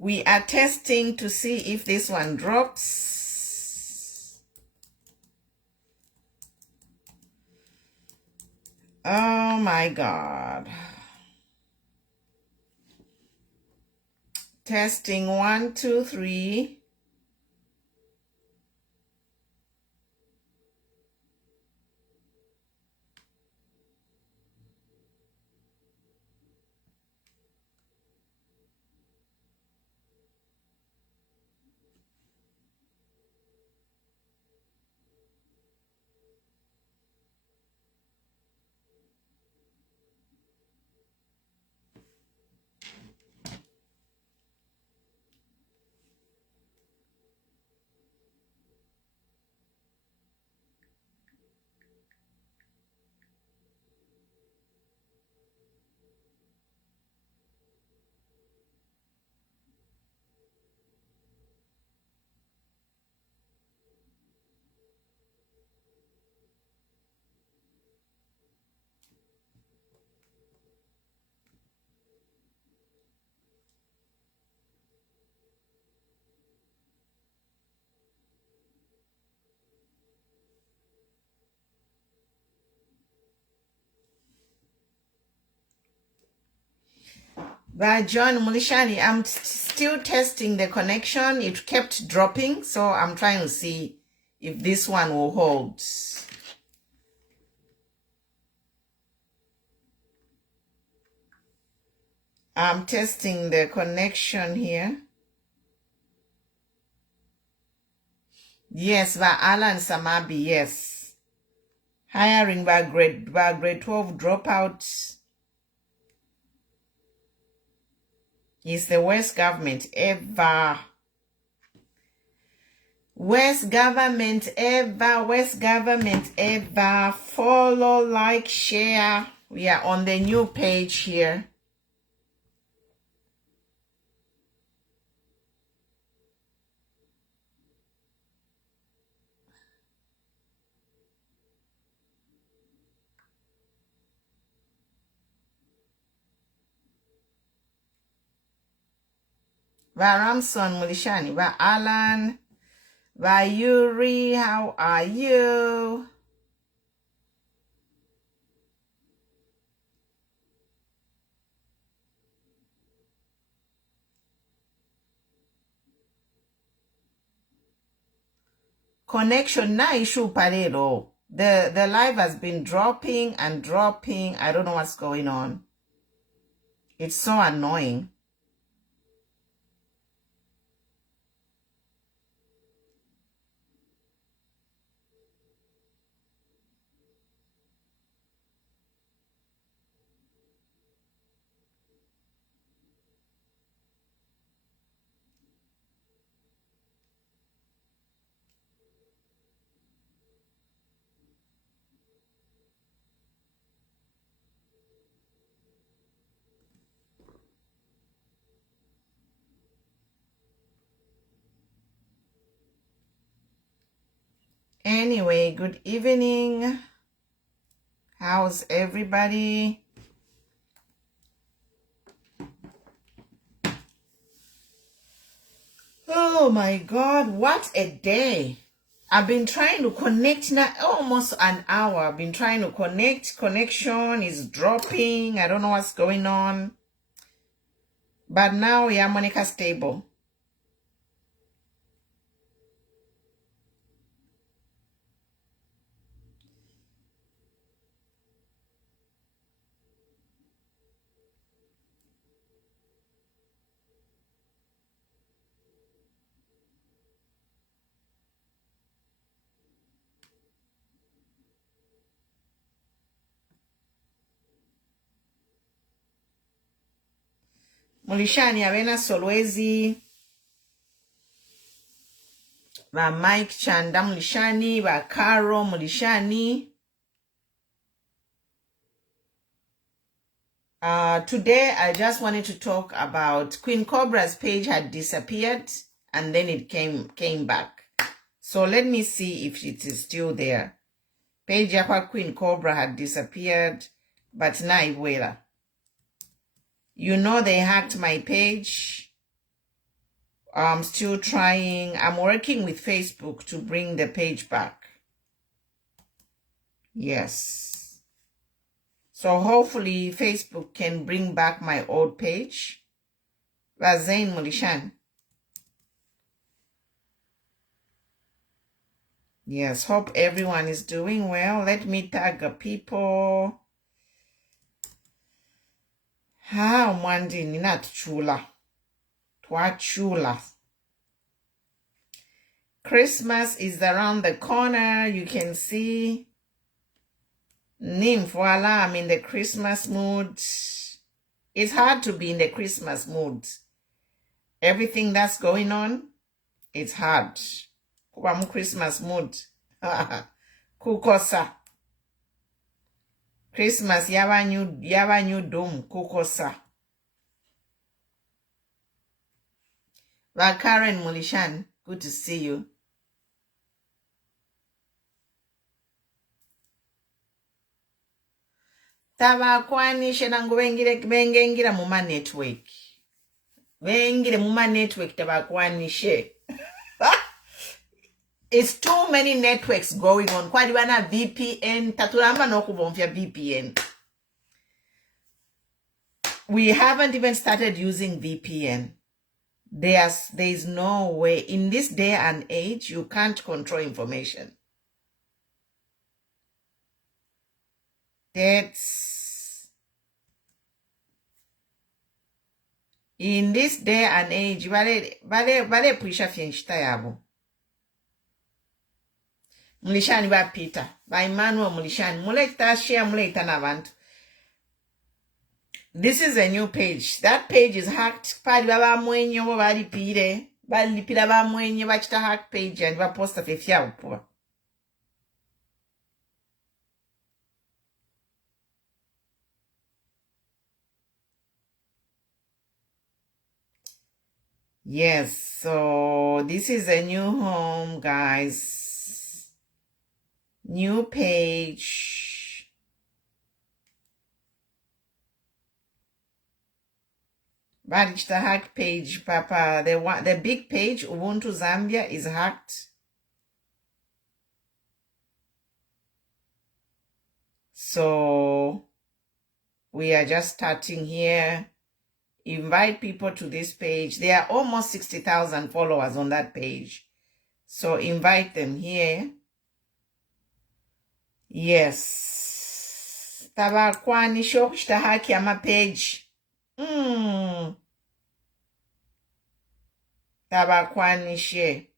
We are testing to see if this one drops. Oh my God. Testing 1, 2, 3. But John Mulishani, I'm still testing the connection. It kept dropping, so I'm trying to see if this one will hold. I'm testing the connection here. Yes, by Alan Samabi, yes. Hiring by grade 12 dropouts. It's the worst government ever. Worst government ever. Follow, like, share. We are on the new page here. Ramson Mulishani, Alan, Yuri, how are you? Connection na issue palero. The live has been dropping and dropping. I don't know what's going on. It's so annoying. Anyway, good evening. How's everybody? Oh my God, what a day. I've been trying to connect now almost an hour. I've been trying to connect. Connection is dropping. I don't know what's going on. But now we are Monica stable. Mulishani Avena Solwezi. ba Mike Chanda mulishani, ba Caro mulishani. Today I just wanted to talk about Queen Cobra's page had disappeared and then it came back. So let me see if it is still there. Page yakwa Queen Cobra had disappeared, but now iwela. You know they hacked my page. I'm still trying. I'm working with Facebook to bring the page back. Yes. So hopefully Facebook can bring back my old page. Vazain Mulishan. Yes, hope everyone is doing well. Let me tag people. Ha, Mwandi nina chula. Twachula. Christmas is around the corner. You can see. Voila, I'm in the Christmas mood. It's hard to be in the Christmas mood. Everything that's going on, it's hard. Kuba mu Christmas mood. Kukosa. Christmas yabanyu dom kukosa. Karen Mulishan, good to see you. Tabakwanishe nangu bengengira muma network. Bengire muma network tabakwanishe. It's too many networks going on. Kwali bana VPN. Tatulamba no kubonfya VPN. We haven't even started using VPN. There is no way. In this day and age, you can't control information. That's... In this day and age, vale puisha fienshita yabo. Mulishani ba Peter, ba Emmanuel Mulishani. Muleta share muleta na bantu. This is a new page. That page is hacked. Padi baba mwenye wa bali pire. Bali pira ba mwenye wachita hack page and ba posta fefia upo. Yes, so this is a new home, guys. New page. Barichta hack page, Papa. The big page, Ubuntu Zambia, is hacked. So we are just starting here. Invite people to this page. There are almost 60,000 followers on that page. So invite them here. Yes. Tabakwani shokshta haki ama page. Tabakwani she.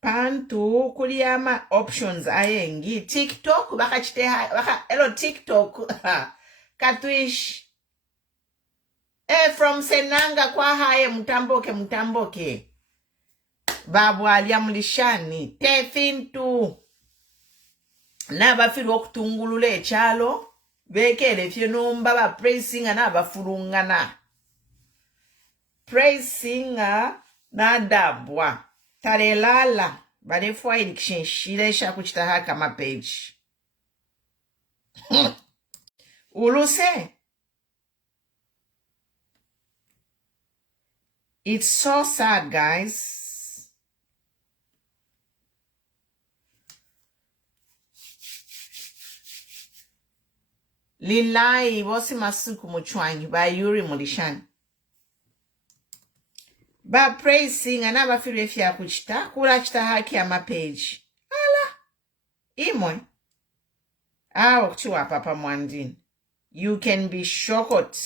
Pantu kuliyama options ayengi. TikTok bakachite hello TikTok. Katwish. From Senanga kwa haye mutamboke. Babu alia mulishani. Tefintu. Nabafiru okutungulule chalo. Bekele fyenumba ba praise singer nabafurungana. Praise singer nadabwa. Tarelala. Badefwa ilikishenshile shakuchitahaka ma page. Uluse. It's so sad, guys. Lilai wosi masuku muchwanyi by Yuri Mulishan. Ba praising anaba firu fya kuchita kula chita haki ya ma page. Ala. Imwe. Okuchwa papa mwandini. You can be shocked.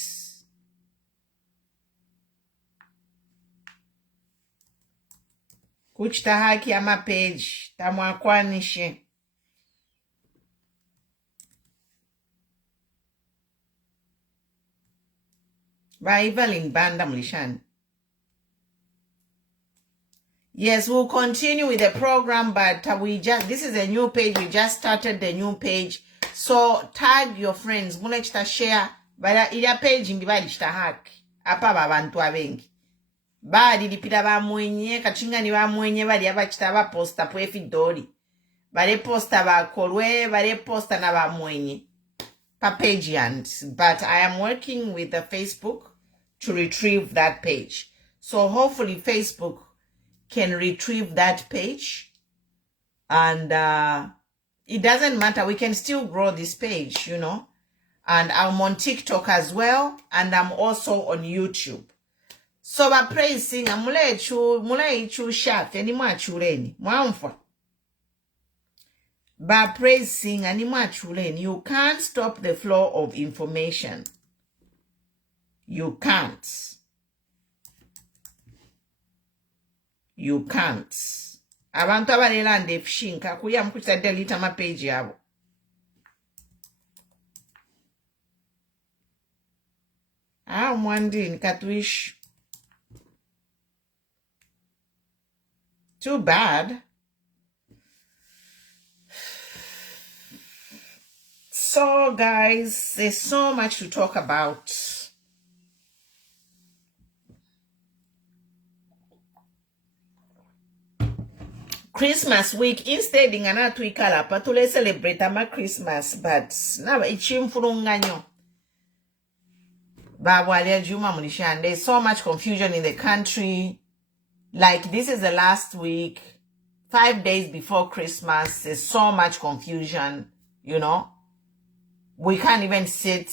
Kuchita haki ya ma page. Tamwakwanishe. Ba Evelyn Banda Mulishani. Yes, we'll continue with the program, but this is a new page. We just started the new page. So tag your friends. Mulechita share. But ila page mbibali chita hack. Apa babantu abengi. Badi dipita ba mwenye. Kachinga ni ba mwenye. Badi aba chita ba posta po efidori. Bade posta ba kolwe. Bade posta na ba mwenye. Pa page yand. But I am working with the Facebook to retrieve that page. So hopefully Facebook can retrieve that page, and it doesn't matter, we can still grow this page, you know. And I'm on TikTok as well, and I'm also on YouTube. So by praising mule ichu shaft any machuleni mwamfwa by praising any machuleni, you can't stop the flow of information. You can't. You can't. Abantu abalelanda efishinka kuya mkuta delete ama page yabo. Mwandini katwish. Too bad. So guys, there's so much to talk about. Christmas week, instead ngana tuikala pa tule celebrate ama Christmas, but na ichimfurunganyo babwale juma munishan. There's so much confusion in the country. Like this is the last week, 5 days before Christmas. There's so much confusion, you know. We can't even sit.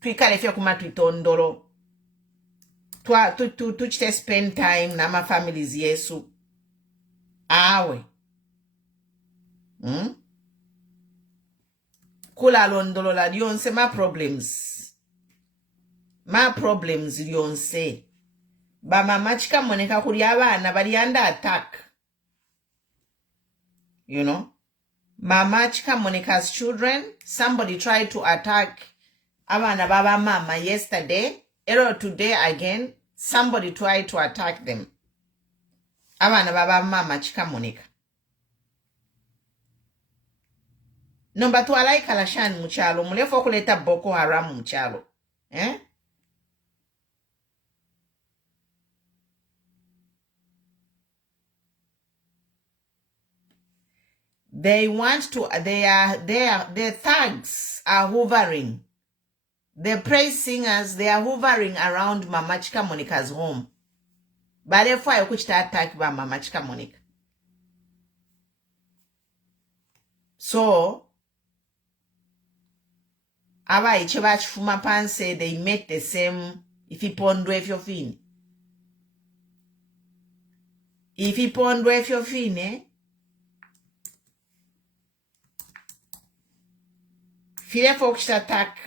Tuikale fyo kuma tuitondolo. Tu spend time na ma families yesu. Awe. Kula londolola lyonse ma problems. Ma problems lyonse. Ba mama Chikamoneka kuli abana bali under attack. You know? Mama Chikamoneka's children, somebody tried to attack abana baba mama yesterday. Or today again, somebody tried to attack them. Abana baba mama Chikamoneka. Number 2 alai kalashan muchalo. Mulefo kuleta Boko Haram muchalo. They want to, their thugs are hovering. The praise singers, they are hovering around Mama Chikamoneka's home. But therefore, I could attack by Mama Chikamoneka. So, Aba Ichebach Fumapan said they make the same if he pondwe if you're fin. If he pondwe if you're fin, File folks attack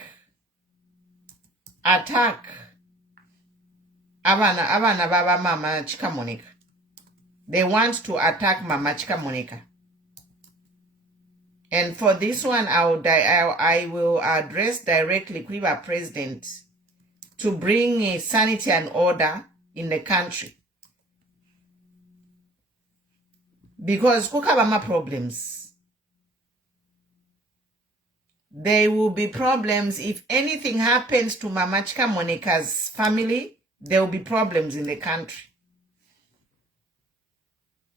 Abana Baba Mama Chikamoneka. They want to attack Mama Chikamoneka. And for this one, I will address directly Kriba President to bring a sanity and order in the country. Because kukabama problems. There will be problems if anything happens to Mama Chikamoneka's family. There will be problems in the country.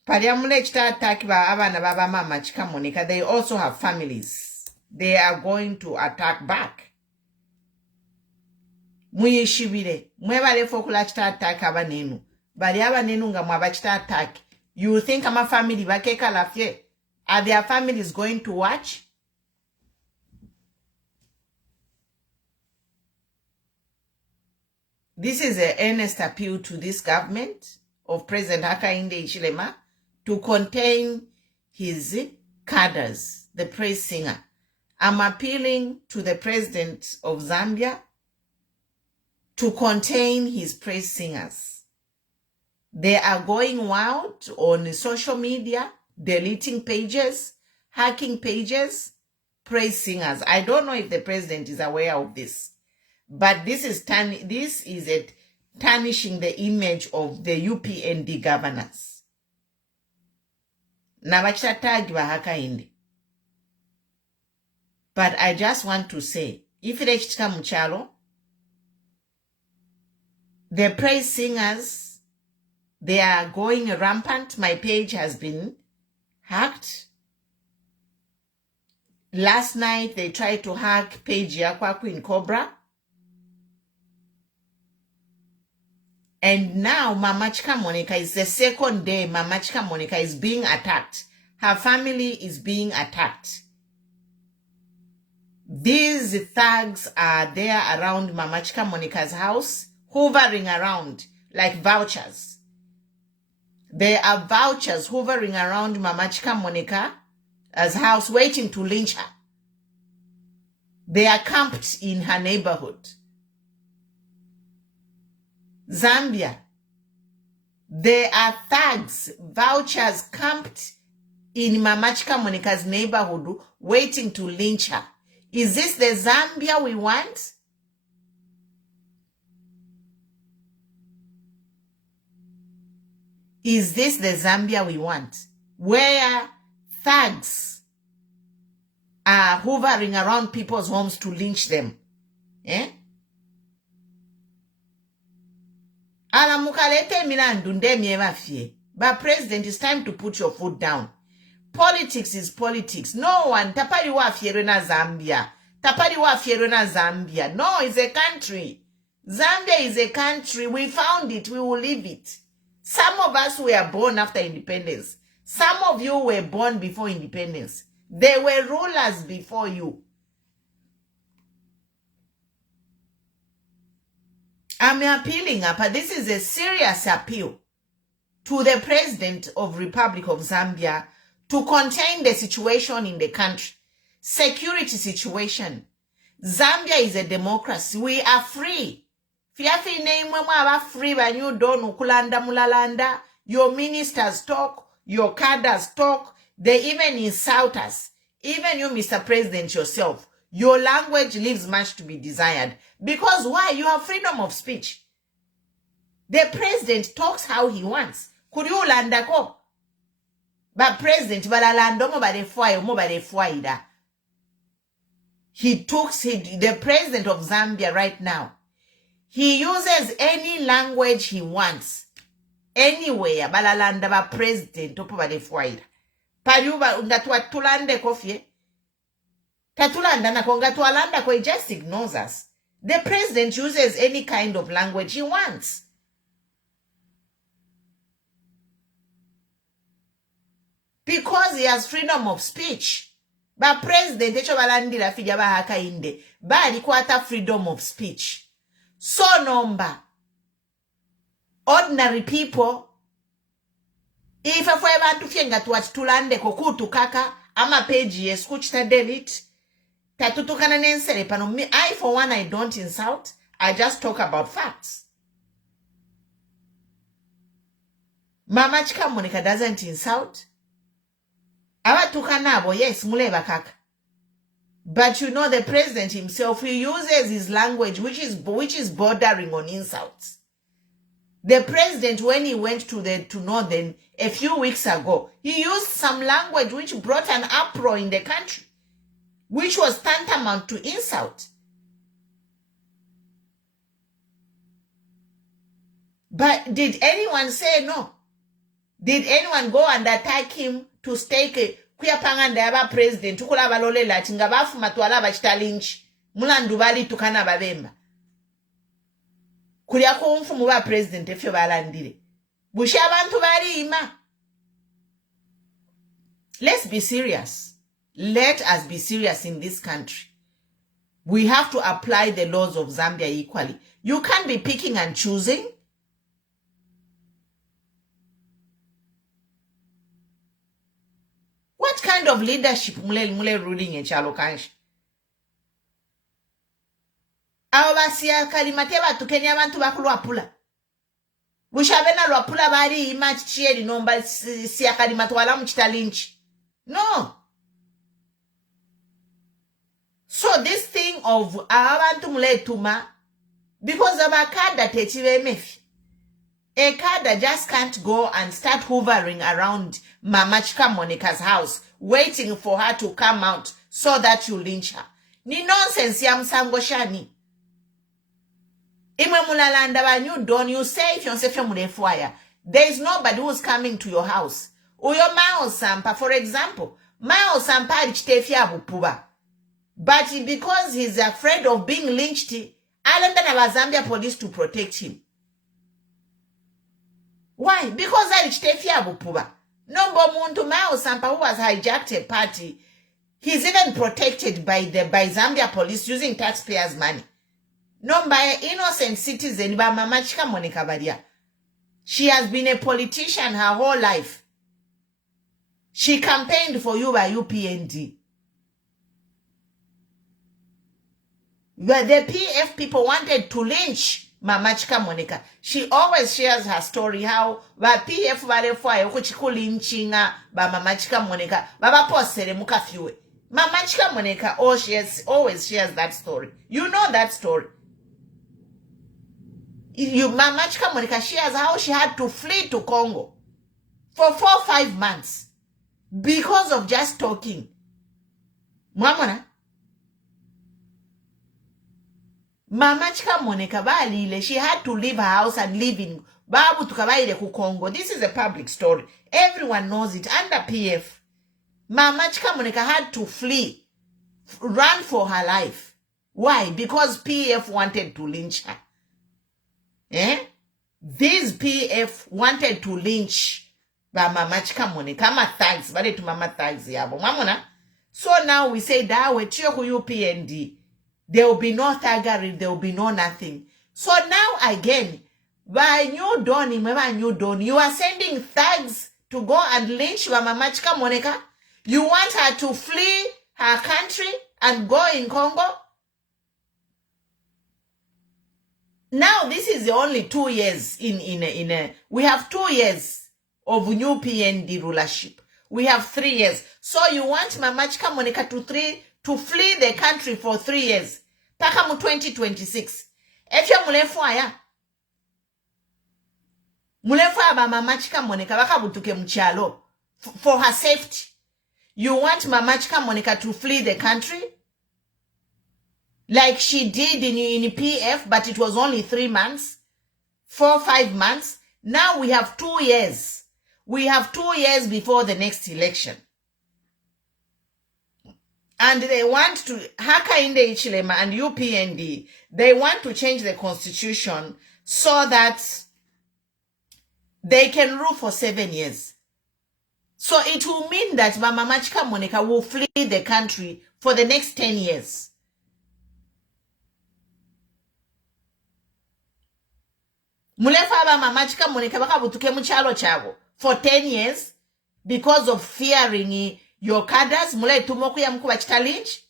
They also have families. They are going to attack back. You think I'm a family? Are their families going to watch? This is an earnest appeal to this government of President Hakainde Hichilema to contain his cadres, the praise singer. I'm appealing to the president of Zambia to contain his praise singers. They are going wild on social media, deleting pages, hacking pages, praise singers. I don't know if the president is aware of this, but this is tarnishing the image of the UPND governors. nabachita tag bahakainde. But I just want to say, if rechitika muchalo, the praise singers, they are going rampant. My page has been hacked. Last night, they tried to hack page yakwa Queen Cobra. And now Mama Chikamoneka is the second day Mama Chikamoneka is being attacked. Her family is being attacked. These thugs are there around Mama Chikamoneka's house, hovering around like vultures. There are vultures hovering around Mama Chikamoneka's house waiting to lynch her. They are camped in her neighborhood. Zambia, there are thugs, vultures camped in Mama Chikamoneka's neighborhood waiting to lynch her. Is this the Zambia we want? Is this the Zambia we want? Where thugs are hovering around people's homes to lynch them? Eh? Alamukalete milandu ndemye mafie. But President, it's time to put your foot down. Politics is politics. No one. Tapari wa fiero na Zambia. Tapari wa fiero na Zambia. No, it's a country. Zambia is a country. We found it. We will leave it. Some of us were born after independence. Some of you were born before independence. There were rulers before you. I'm appealing, this is a serious appeal to the President of Republic of Zambia to contain the situation in the country. Security situation. Zambia is a democracy. We are free. Fiafi name mwa free when you don't ukulanda mulalanda. Your ministers talk, your cadres talk, they even insult us. Even you, Mr. President, yourself. Your language leaves much to be desired. Because why? You have freedom of speech. The president talks how he wants. Could you land ko? But president, the president of Zambia right now, he uses any language he wants. Anywhere, balalanda ba president, topo ba defuaida. Pariuba ungatwa tulande kofie. Tatulanda na kongatwalanda ko, he just ignores us. The president uses any kind of language he wants. Because he has freedom of speech. But president echo balandira fija bahaka inde. Bali kwata freedom of speech. So number. Ordinary people. If a fwe fienga tuwati tulande kokutu kaka. Ama page yes kuchita delete. Tatutukana nensere pano me. I for one, I don't insult. I just talk about facts. Mama Chikamoneka doesn't insult. Abatukanabo, yes, muleba kaka. But you know the president himself, he uses his language which is bordering on insults. The president, when he went to Northern a few weeks ago, he used some language which brought an uproar in the country, which was tantamount to insult. But did anyone say no? Did anyone go and attack him to stake kuyapanganda yaba president tukula balolela tinga bafuma twala bachita lynch mulandu bali tukana babemba kulya ko mfumu ba president efyo balandire busha abantu bali ima. Let's be serious. Let us be serious in this country. We have to apply the laws of Zambia equally. You can't be picking and choosing. What kind of leadership mule ruling in chalo kanshi? Awasiya kalimateba tukenya abantu bakulwapula. Bushabena lwapula bali imach chieri nomba siya kalimatwala mchita lynch. No. So this thing of abantu mule tuma, because abakada techive mefi. A car that just can't go and start hovering around Mama Chikamoneka's house, waiting for her to come out so that you lynch her. Ni nonsense ya msango shani. Imwe mulalanda ba you don't you say if you say fire. There is nobody who's coming to your house. Uyo Mao Sampa, for example, Mao Sampa alichitefia bupuba. But because he's afraid of being lynched, alenda na Zambia police to protect him. Why? Because alichitefia bupuba. Nombo muntu Mao Sampa who has hijacked a party, he's even protected by Zambia police using taxpayers' money. No, by innocent citizen, by Mama Chikamoneka Badia. She has been a politician her whole life. She campaigned for you by UPND. But the PF people wanted to lynch Mama Chikamoneka. She always shares her story how the PF barefwa yokuchiku lynchinga by Mama Chikamoneka. Baba postere mukafiwe. Mama Chikamoneka always shares that story. You know that story. Mama Chikamoneka shares how she had to flee to Congo for 4 or 5 months because of just talking. Mama Chikamoneka balile, she had to leave her house and live in Babu tukabaile ku Congo. This is a public story. Everyone knows it. Under PF, Mama Chikamoneka had to flee, run for her life. Why? Because PF wanted to lynch her. These PF wanted to lynch Mama Chikamoneka. Mama thugs, but to Mama thugs yabo. Mamona. So now we say that we check UPND. There will be no thuggery, there will be no nothing. So now again, by new dawn, you are sending thugs to go and lynch Mama Chikamoneka. You want her to flee her country and go in Congo? Now this is the only 2 years we have 2 years of new PND rulership. We have 3 years. So you want Mama Chikamoneka to flee the country for 3 years. Paka mu 2026. Efya mulefwaya ba Mama Chikamoneka bakabutuke mchalo for her safety. You want Mama Chikamoneka to flee the country? Like she did in PF, but it was only 3 months, 4 or 5 months. Now we have 2 years. We have 2 years before the next election. And they want to, Haka Inde Ichilema and UPND, they want to change the constitution so that they can rule for 7 years. So it will mean that Mama Chikamoneka will flee the country for the next 10 years. Mulefa ba Mama Chikamoneka bakabutuke muchalo chabo for 10 years because of fearing your cadres. Mule tumoku ya mkuba challenge.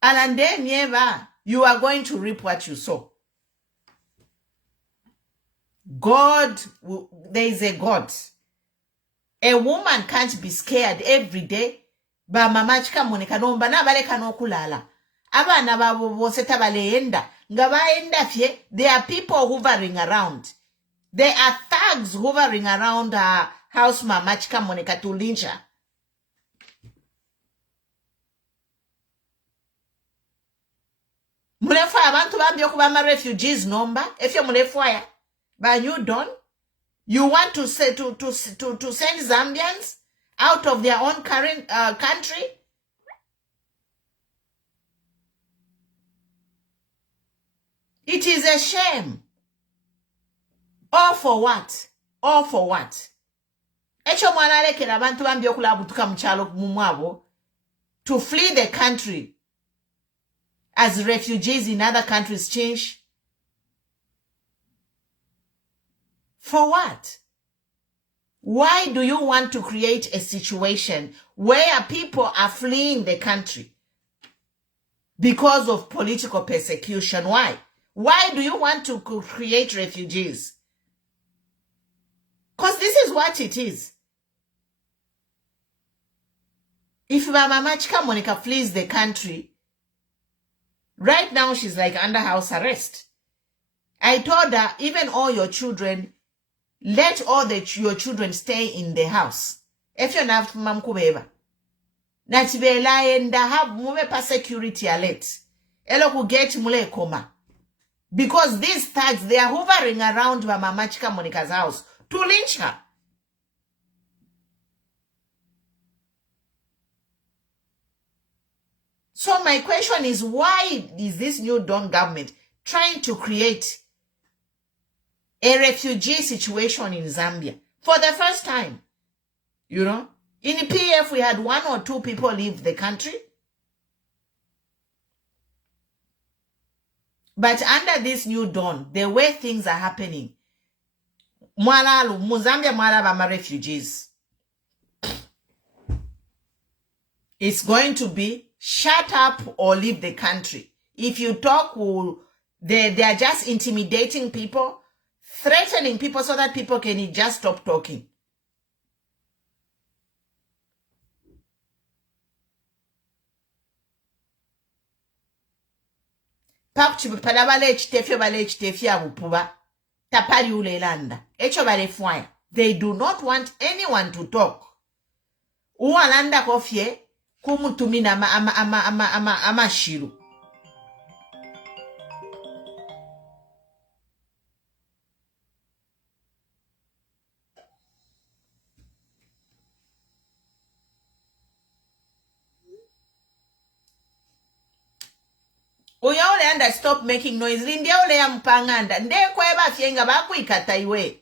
And then never you are going to reap what you sow. God, there is a God. A woman can't be scared every day. Ba Mama Chikamoneka nomba na baleka no kulala. Abana babo bose tabaleenda. Ngabaenda fye, there are people hovering around. There are thugs hovering around her house Mama Chikamoneka to lynch her. Mulefa abantu bambi okubama refugees number. If you mulefwaya, but you don't. You want to say to send Zambians out of their own current country? It is a shame. All for what? All for what? Echo mwanalekera abantu bambi okulabutuka mchalo mumwabo to flee the country as refugees in other countries change. For what? Why do you want to create a situation where people are fleeing the country because of political persecution? Why? Why do you want to create refugees? Because this is what it is. If Mama Chikamoneka flees the country, right now she's like under house arrest. I told her, even all your children, let all your children stay in the house. If you're not mamkubeba. Natibela enda have move pa security alert. Elo ku get mule koma. Because these thugs, they are hovering around Mama Chikamoneka's house to lynch her. So my question is, why is this new Dawn government trying to create a refugee situation in Zambia for the first time? You know, in PF, we had 1 or 2 people leave the country. But under this new Dawn, the way things are happening, Zambia mwala refugees. It's going to be shut up or leave the country. If you talk, they are just intimidating people, threatening people so that people can just stop talking. They do not want anyone to talk. Uwalanda kofye kumutumina ama shiru. Uyaole anda stop making noise. Lindia ole ya mpanganda. Nde kweba fienga baku ikataiwe.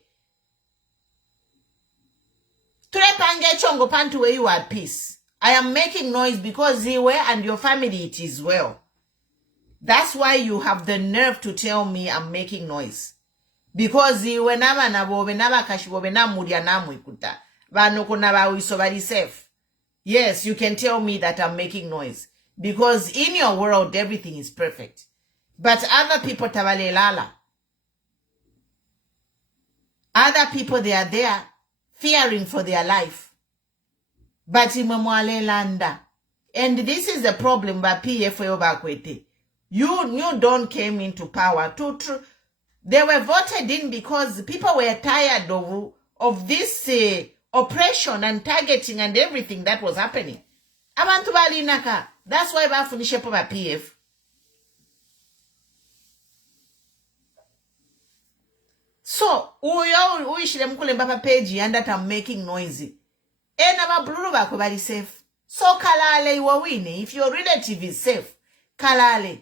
Tulepange chongo pantu where you are at peace. I am making noise because Ziwe and your family it is well. That's why you have the nerve to tell me I'm making noise. Because Ziwe nama na bobe nama kashibobe na mudia namu ikuta. Vanoko na bawiso bari safe. Yes, you can tell me that I'm making noise. Because in your world, everything is perfect. But other people, tabale lala. Other people, they are there, fearing for their life. But imamwale landa. And this is the problem by PFO bakwete. You don't came into power. They were voted in because people were tired of this oppression and targeting and everything that was happening. Abantu balinaka. That's why bafunishe po ba PF. So, uishile mkule mbapa page and that I'm making noisy. Ena mablulu bako bali safe. So kalale iwawini. If your relative is safe, kalale.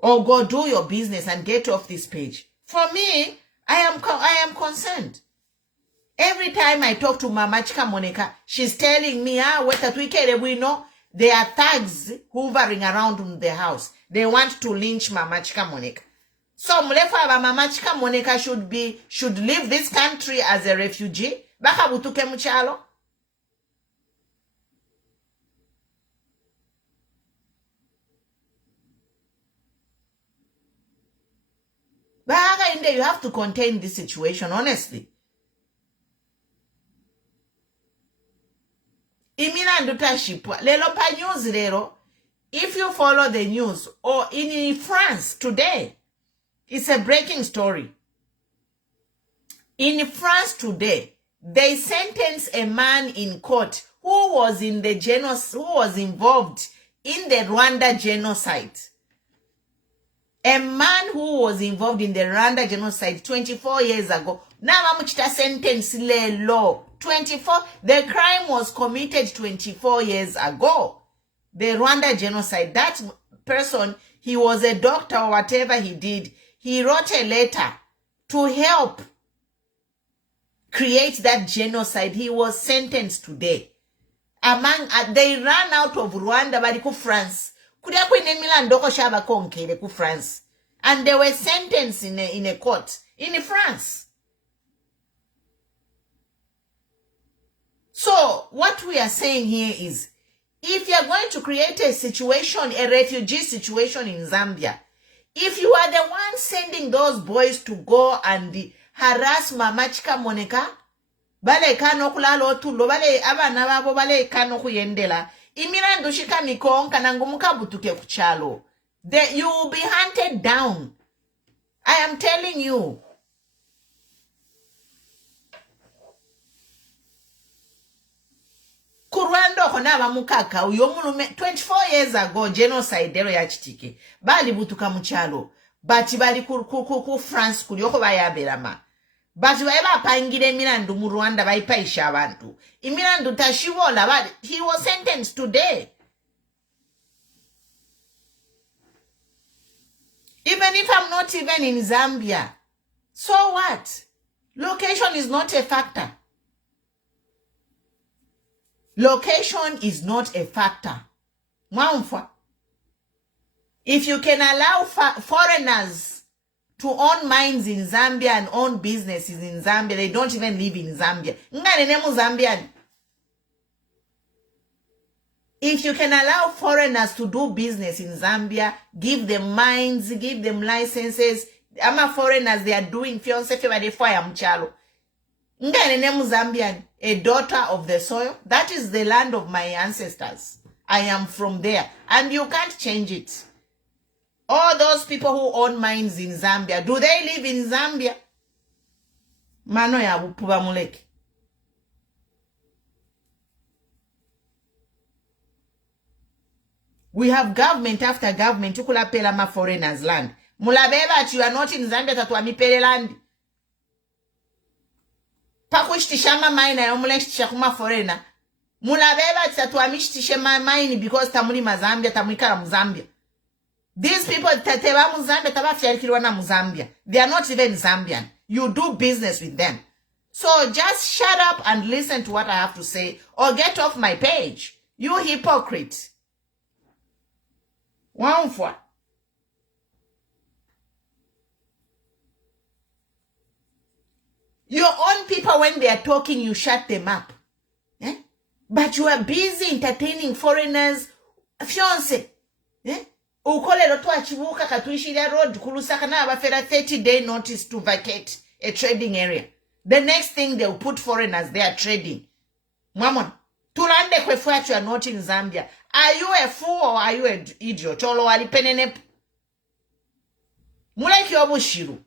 Or go do your business and get off this page. For me, I am concerned. Every time I talk to Mama Chikamoneka, she's telling me, we know there are thugs hovering around in the house. They want to lynch Mama Chikamoneka. So Mlefa Mama Chikamoneka should leave this country as a refugee. Baka butuke mchalo. Baka in there, you have to contain this situation, honestly. Imina ndutashipwa. Lelo pa news lero. If you follow the news, or in France today, it's a breaking story. In France today, they sentenced a man in court who was involved in the Rwanda genocide. A man who was involved in the Rwanda genocide 24 years ago. Now amuchita sentence le law. 24. The crime was committed 24 years ago. The Rwanda genocide. That person, he was a doctor or whatever he did. He wrote a letter to help create that genocide. He was sentenced today. They ran out of Rwanda, but ku France. France. And they were sentenced in a court in France. So, what we are saying here is, if you're going to create a situation, a refugee situation in Zambia, if you are the one sending those boys to go and harass Mama Chikamoneka, bale kano kulalo tulo, bale abana babo bale kano kuyendela, imira ndushika mikonka nangumuka butuke kuchalo, you will be hunted down. I am telling you. Kurwando konaba mukaka uyo mulume 24 years ago genocide ero yachitike bali butuka muchalo bati bali ku France kulyoko bayaberama bati baeba pangire mirandu mu Rwanda bayipaisha abantu imirandu tashibola bali he was sentenced today. Even if I'm not even in Zambia, so what? Location is not a factor. Location is not a factor. If you can allow foreigners to own mines in Zambia and own businesses in Zambia, they don't even live in Zambia. Zambian. If you can allow foreigners to do business in Zambia, give them mines, give them licenses. Ama foreigners, they are doing fiance febade fire mchalo. Zambian, a daughter of the soil. That is the land of my ancestors. I am from there. And you can't change it. All those people who own mines in Zambia, do they live in Zambia? Mano ya bupuba muleke. We have government after government. Ukula pela ma foreigners land. Mulabeba, you are not in Zambia, tatuami pele land. Pakushitishama mine na yomuleshtisha kuma foreigner. Mulabeba tatuamishitishe mine because tamuli mazambia, tamuikara muzambia. These people tateba muzambia, tabafyarikirwa na muzambia. They are not even Zambian. You do business with them. So just shut up and listen to what I have to say or get off my page. You hypocrite. One for. Your own people, when they are talking, you shut them up. Eh? But you are busy entertaining foreigners. Fiance. Eh? Ukole lotu achibuka katuishiria road kulusaka na abafera 30-day notice to vacate a trading area. The next thing they'll put foreigners there trading. Mamon. Tulande kwefuatu, you are not in Zambia. Are you a fool or are you an idiot? Cholo wali penene. Muleki obushiru.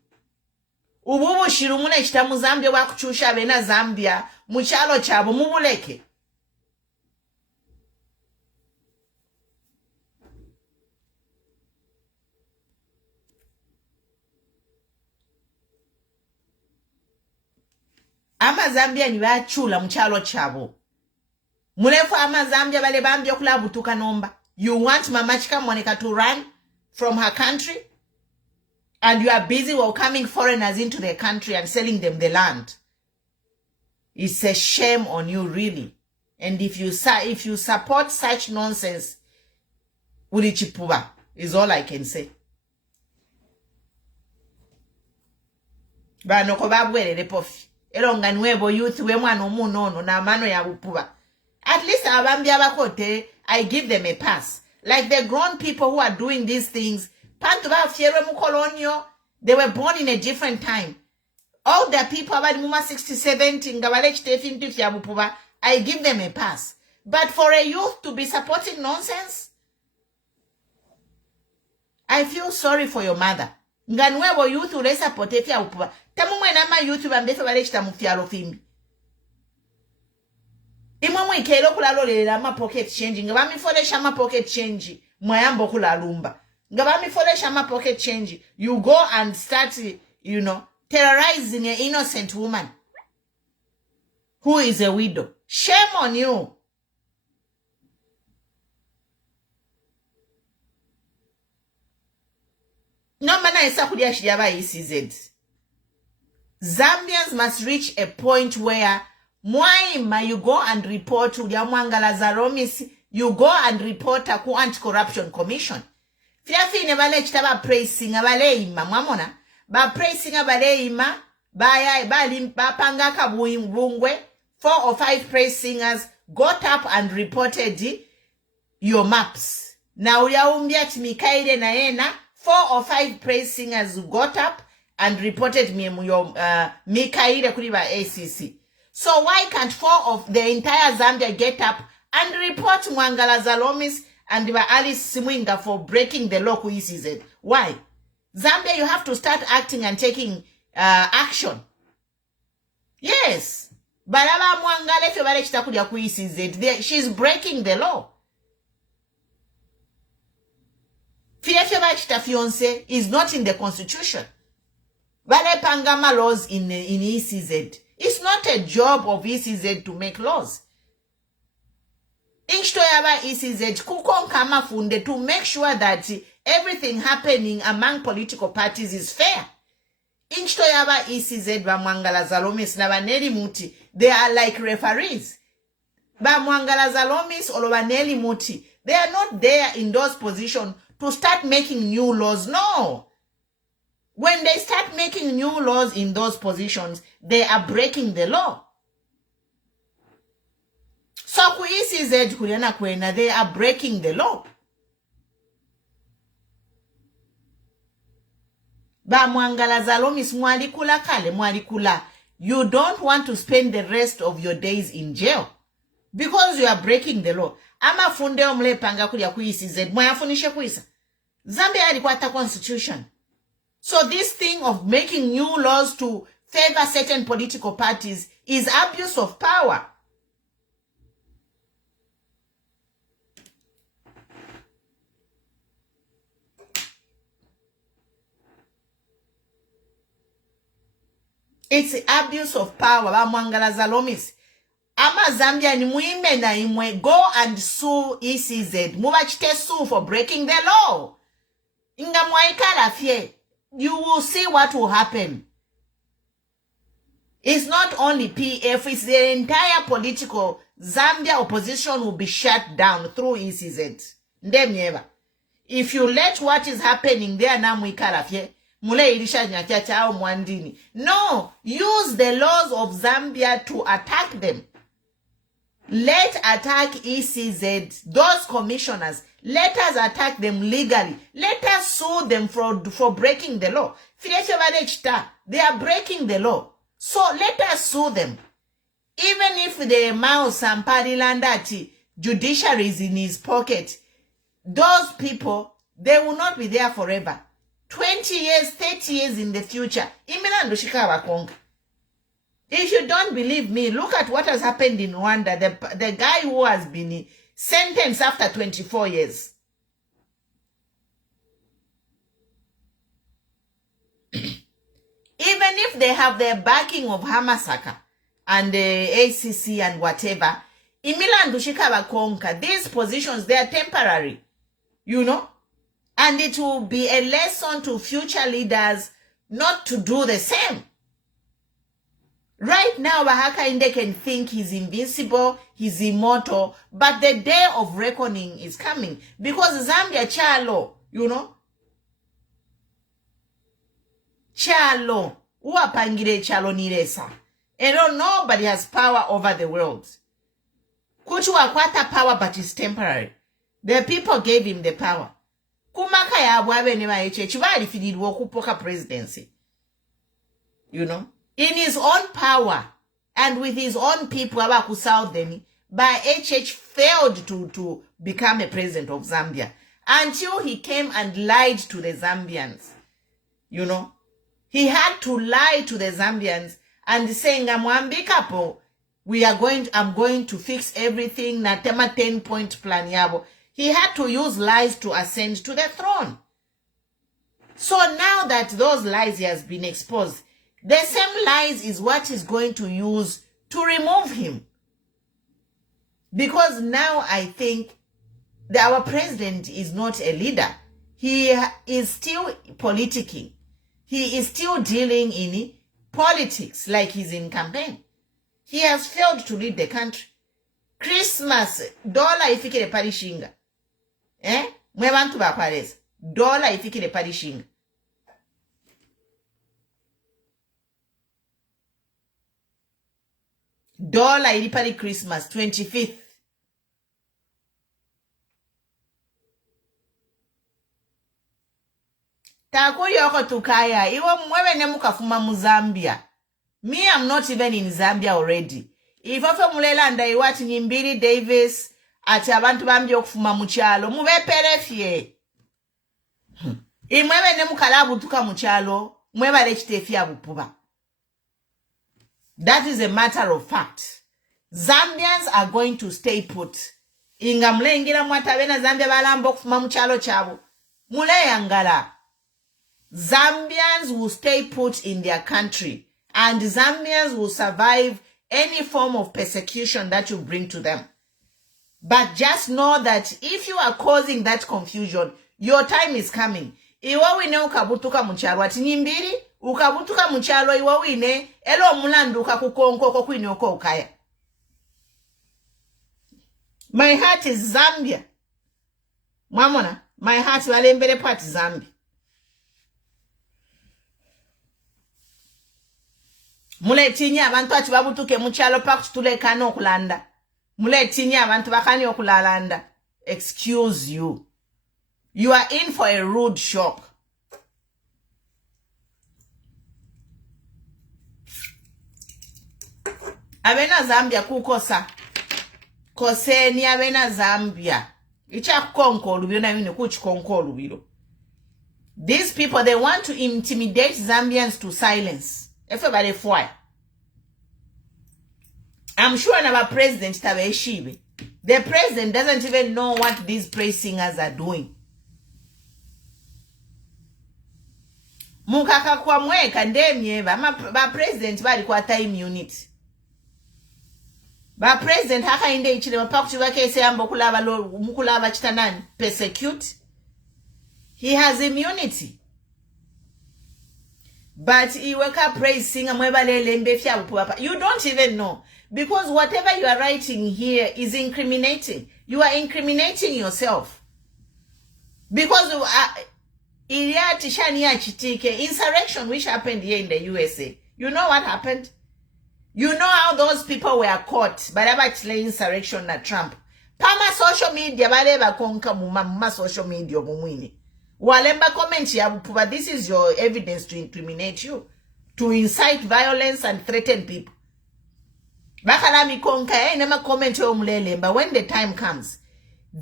Ububushiru mune chitamu Zambia wakuchusha bena Zambia. Muchalo chabo mubuleke. Ama Zambia ni wachula muchalo chabo. Mulefu ama Zambia bale bambia kula butuka nomba. You want Mama Chikamoneka to run from her country? And you are busy welcoming foreigners into the country and selling them the land. It's a shame on you, really. And if you support such nonsense, ulichipuba is all I can say. Bano kobabwele lepofi. Elonga nuevo youth we mwana umunono na mano ya upuba. At least I give them a pass. Like the grown people who are doing these things, they were born in a different time. All the people about Muma 60-70, I give them a pass. But for a youth to be supporting nonsense, I feel sorry for your mother. Nganwebo youth ule support fya upuba. Tamumwe nama youth bambefe balechita mufyalo fimbi. Imamwe ikelo kulalolera ama pocket change. Ngabami folesha ama pocket change. Mwayambo kulalumba. Ngabami folesha ama pocket change. You go and start, terrorizing an innocent woman who is a widow. Shame on you. No mana isa kudia shidaba ECZ. Zambians must reach a point where Mwaima, you go and report to Yamwangala Zaromis, you go and report to the Anti-Corruption Commission. Fiafi nebale chitaba praising abaleima, mwamona. Ba praising abaleima, ba pangaka buingwe, 4 or 5 praise singers got up and reported your maps. Now uyaumbia timikaide na ena, 4 or 5 praise singers got up and reported me your mikaide kuriba ACC. So why can't 4 of the entire Zambia get up and report Mwangala Zalomis and Alice Simwinga for breaking the law ku ECZ? Why? Zambia, you have to start acting and taking action. Yes. Baraba Mwangale febale chitakudia kuisiz. She's breaking the law. Febale chita fiance is not in the constitution. Vale pangama laws in ECZ. It's not a job of ECZ to make laws. Inchto yaba ECZ kukonkama funde to make sure that everything happening among political parties is fair. Inchto yaba ECZ ba Mwangala Zalomis na baneli muti. They are like referees. Ba Mwangala Zalomis or baneli muti. They are not there in those positions to start making new laws. No. When they start making new laws in those positions, they are breaking the law. So ku ECZ kuliana kwena, they are breaking the law. Ba Mwangala Zalomis mwalikula kale mwalikula. You don't want to spend the rest of your days in jail because you are breaking the law. Ama funde omle panga kulia ku ECZ mwayafunishe kuisa. Zambia alikwata constitution. So this thing of making new laws to favor certain political parties is abuse of power. It's abuse of power. Ba Mwangala Zalomis. Ama Zambia ni muime na imwe. Go and sue ECZ. Mubachite sue for breaking the law. Inga mwaikala fye. You will see what will happen. It's not only PF, it's the entire political Zambia opposition will be shut down through ECZ. Ndemnyeva. If you let what is happening there na mwikala fye, mule ilisha nyachacha au mwandini. No, use the laws of Zambia to attack them. Let attack ECZ, those commissioners. Let us attack them legally. Let us sue them for breaking the law. They are breaking the law. So let us sue them. Even if the Mao Sampari Landati judiciary is in his pocket, those people, they will not be there forever. 20 years, 30 years in the future. If you don't believe me, look at what has happened in Rwanda. The guy who has been sentenced after 24 years. Even if they have the backing of Hamasaka and the ACC and whatever, these positions, they are temporary. You know? And it will be a lesson to future leaders not to do the same. Right now, Hakainde can think he's invincible, he's immortal, but the day of reckoning is coming. Because Zambia, chalo, you know? Chalo. Uapangire chalo niresa. And nobody has power over the world. Kuchu akwata power, but it's temporary. The people gave him the power. Kumaka ya abwabe nema eche. Chibali fidid wokupoka presidency. You know? In his own power and with his own people, Abaku Southern, by HH failed to become a president of Zambia until he came and lied to the Zambians. You know, he had to lie to the Zambians and saying, I'm going to fix everything. Natema 10-point plan yabo. He had to use lies to ascend to the throne. So now that those lies has been exposed, the same lies is what is going to use to remove him. Because now I think that our president is not a leader. He is still politicking. He is still dealing in politics like he's in campaign. He has failed to lead the country. Christmas, dollar ifikire parishinga. Mwe bantu bakwaleza. Dollar ifikire parishinga. Dollar ilipali Christmas 25th. Takuyo yoko tukaya. Iwo mwewe nemuka fuma mu Zambia. Me, I'm not even in Zambia already. If ofe mulela nda iwati Nyimbili Davis ati abantu bambi okufuma mu kyalo mubepere fye. Imwebe ne mukala butuka muchalo, mweba lechitefia bupuba. That is a matter of fact. Zambians are going to stay put. Inga mlengira mwatabena Zambia balambo kufuma muchalo chabo. Mule yangala. Zambians will stay put in their country. And Zambians will survive any form of persecution that you bring to them. But just know that if you are causing that confusion, your time is coming. Iwa wine ukabutuka muchalo ati nyimbiri, ukabutuka muchalo iwa wine, elo mulandu ukakukonko kukwini uko ukaya. My heart is Zambia. Mwamona, my heart walembele pati Zambia. Mule tinya abantu ati babutuke muchalo pakutule kano okulanda. Mule tinya abantu bakani okulalanda. Excuse you. You are in for a rude shock. Abena Zambia kukosa. Koseni abena Zambia. Icha konko lubilo na yune kuchi konko lubilo. These people, they want to intimidate Zambians to silence. Everybody fire. I'm sure never president Tabeshibe. The president doesn't even know what these praise singers are doing. Mukaka kwa mweka ndemye ba president bali kwa time unit. Ba president haka inde ichile mapakuchi wake ese ambo mukulaba chitanani persecute. He has immunity. But iweka praise singer mweba lele mbefya upuapa. You don't even know. Because whatever you are writing here is incriminating. You are incriminating yourself. Because insurrection which happened here in the USA. You know what happened? You know how those people were caught. But about insurrection na Trump. Pama social media baleba konka muma social media mumwini. Walemba comment ya bupuba. This is your evidence to incriminate you. To incite violence and threaten people. Bakalami konka nema comment yo mlelemba. When the time comes,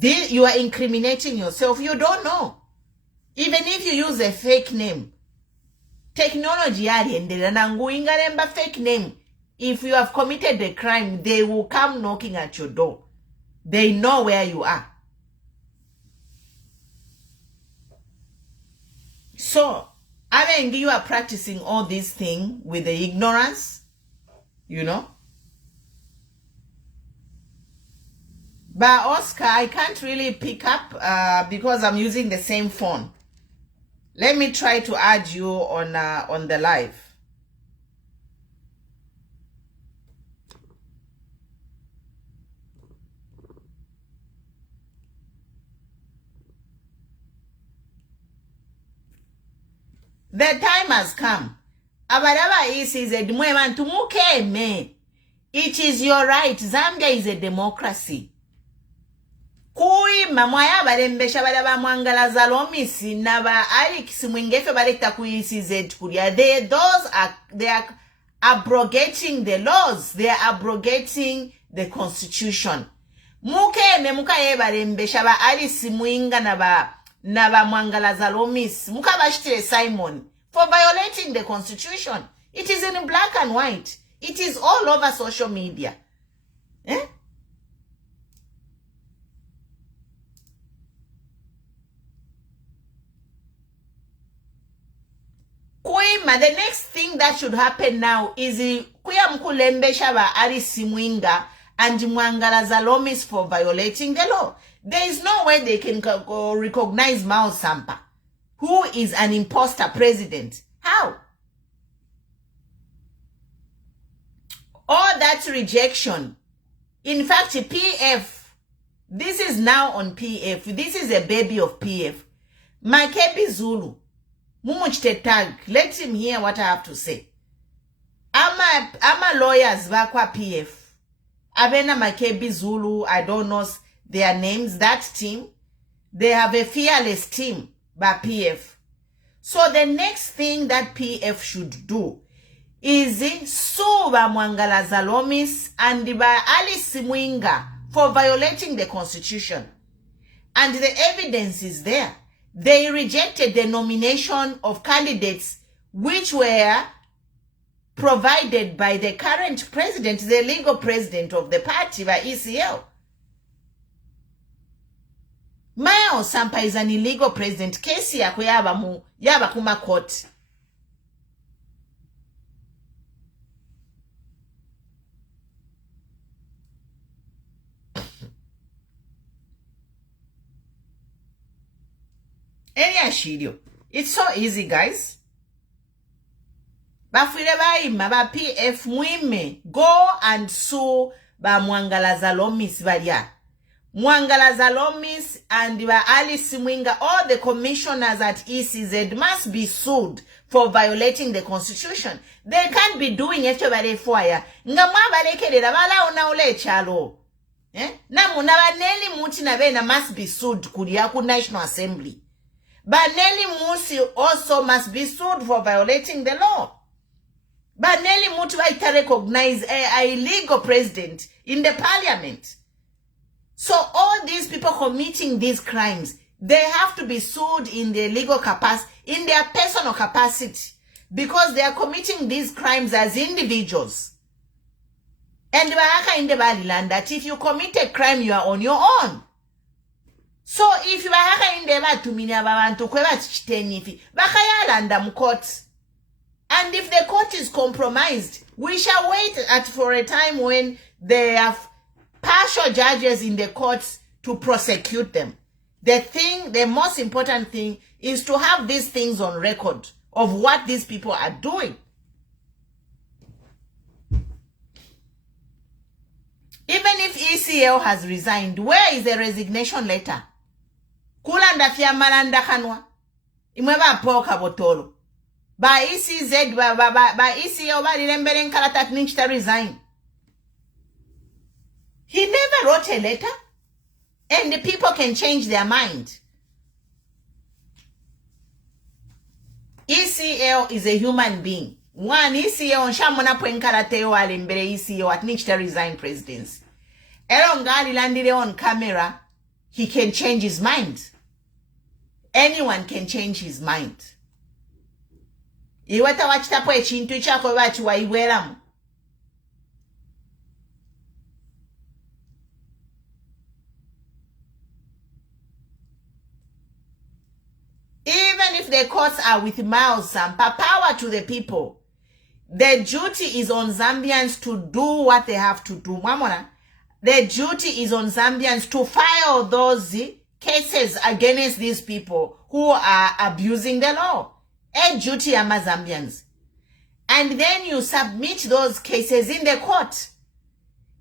you are incriminating yourself. You don't know. Even if you use a fake name. Technology yaliendelea na nguingalemba fake name. If you have committed a crime, they will come knocking at your door. They know where you are. So, I mean, you are practicing all these things with the ignorance, you know. But Oscar, I can't really pick up because I'm using the same phone. Let me try to add you on the live. The time has come. Abadaba is a democracy. It is your right. Zambia is a democracy. Kui mamwaya balembesha balaba mwangala zalomisi naba alikisi mwingefe balekta kuisi zetu kulia. They are abrogating the laws. They are abrogating the constitution. Muka ye balembesha ba alisi mwinga naba mwangala zalomisi. Muka bashitire Simon for violating the constitution. It is in black and white. It is all over social media. Eh? The next thing that should happen now is kuya mkulembesha ba alisi mwinga and mwangala zalomis for violating the law. There is no way they can recognize Mao Sampa, who is an imposter president. How? All that rejection. In fact, PF, this is now on PF. This is a baby of PF. Makebi Zulu. Mumuchite tag. Let him hear what I have to say. Ama lawyers bakwa PF. Abena Makebi Zulu, I don't know their names, that team. They have a fearless team by PF. So the next thing that PF should do is sue ba Mwangala Zalomis and by Alice Mwinga for violating the constitution. And the evidence is there. they rejected the nomination of candidates which were provided by the current president, the legal president of the party, by ECL. Maya Osampa is an illegal president. Kesi yakwe yaba kuma court. It's so easy, guys. Bafire baima ba PF mwime go and sue ba Mwangalaza Lomis balia. Mwangalaza Lomis and ba Alice Mwinga, all the commissioners at ECZ must be sued for violating the constitution. They can't be doing everybody for ya. Ngamwa balekelera bala ona ole chalo. Na munabaneli muti na bena must be sued kulia ku National Assembly. Baneli Musi also must be sued for violating the law. Baneli Muti waita recognize a illegal president in the parliament. So all these people committing these crimes, they have to be sued in their legal capacity, in their personal capacity, because they are committing these crimes as individuals. And bahaka in the Baliland that if you commit a crime, you are on your own. So if you bahaka in the Batuminia Babantu Kweba Chitenifi, Bakayalanda Mukot. And if the court is compromised, we shall wait for a time when they have partial judges in the courts to prosecute them. The most important thing is to have these things on record of what these people are doing. Even if ECL has resigned, where is the resignation letter? Kulanda fiamalanda kanwa. Imweba poka botolo. Ba ECZ, ba ECL, ba Lilemberen Kalatat Ninchta resign. He never wrote a letter. And the people can change their mind. ECL is a human being. One, ECL on Shamona Puenkarateo Alembere ECL at Ninchta resign presidency. Elongali landed on camera, he can change his mind. Anyone can change his mind. Iwata wachitapo echintu chako wachi wa iwelamu. Even if the courts are with Miles Sampa, power to the people. The duty is on Zambians to do what they have to do. Mamona. The duty is on Zambians to file those cases against these people who are abusing the law. A duty ama Zambians. And then you submit those cases in the court.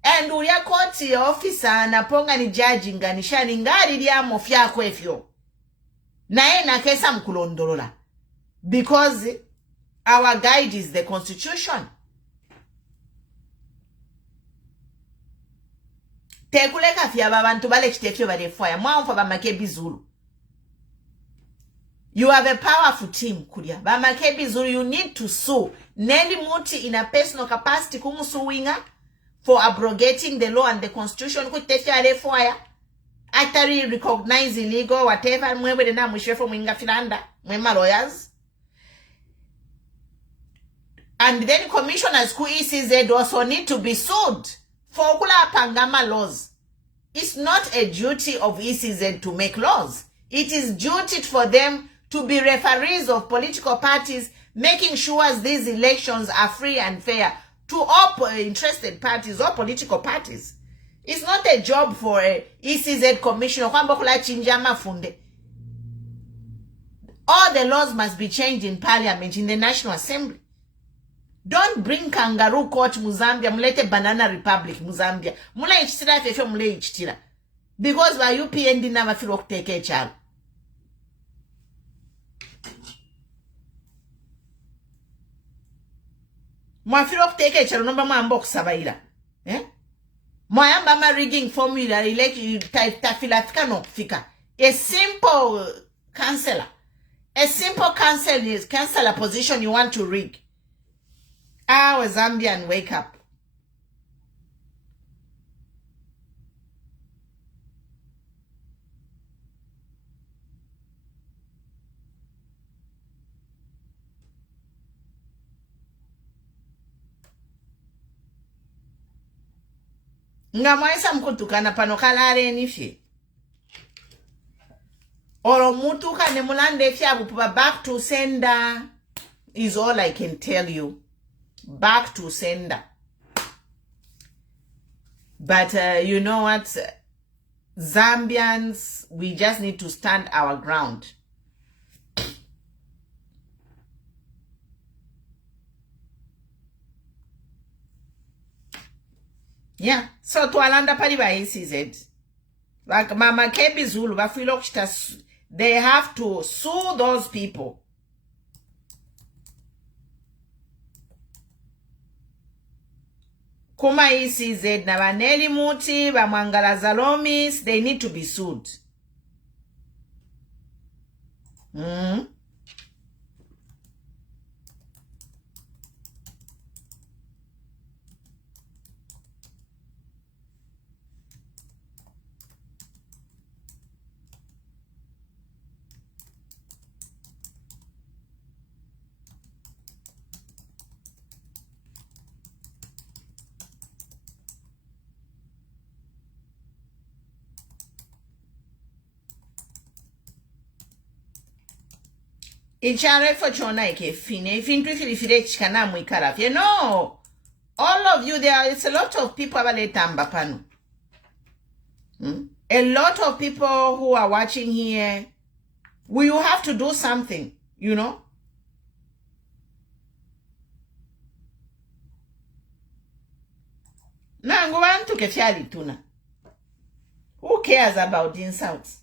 And uya court officer na ponga ni judge nganishani ngari liya mofya kwefyo. Na ena kesa mkulondolola. Because our guide is the constitution. Tekuleka fya babantu bale chitefyo bale fire. Mwa ba makebi zulu. You have a powerful team, kulia. Ba makebi zulu, you need to sue. Neli muti in a personal capacity kumusuwinga for abrogating the law and the constitution kutefyo bale fire. Actually recognize illegal, whatever, mwebe na mwishefo mwinga filanda, mwema lawyers. And then commissioners who ECZ also need to be sued for kula pangama laws. It's not a duty of ECZ to make laws. It is duty for them to be referees of political parties, making sure these elections are free and fair to all interested parties or political parties. It's not a job for a ECZ commissioner. All the laws must be changed in parliament, in the National Assembly. Don't bring kangaroo court Muzambia, mulete banana republic Muzambia. Mula ichitira fefyo mule ichitira. Because by UPND na mafiro kuteke chalo. Mafiro kuteke chalo nomba mambo kusabaira. Mwayamba ma rigging formula tafila fika no fika. A simple councillor. A simple councillor position you want to rig. Our Zambian, wake up. Nga mwaisa mkutukana pano kalare nifye. Oro mutuka ne mulande fyabu back to sender is all I can tell you. Back to sender. But you know what? Zambians, we just need to stand our ground. Yeah. So twalanda pali ba ECZ. Like Mama Kebi Zulu, they have to sue those people. Kuma ECZ na Vaneli Muti, Bamangala Zalomis, they need to be sued. Ichare for chona ike fine. If you chikana muikara. You know, all of you there, it's a lot of people abale tamba pano. A lot of people who are watching here, we will have to do something, you know. Na ngubantu kefyali tuna. Who cares about the insults?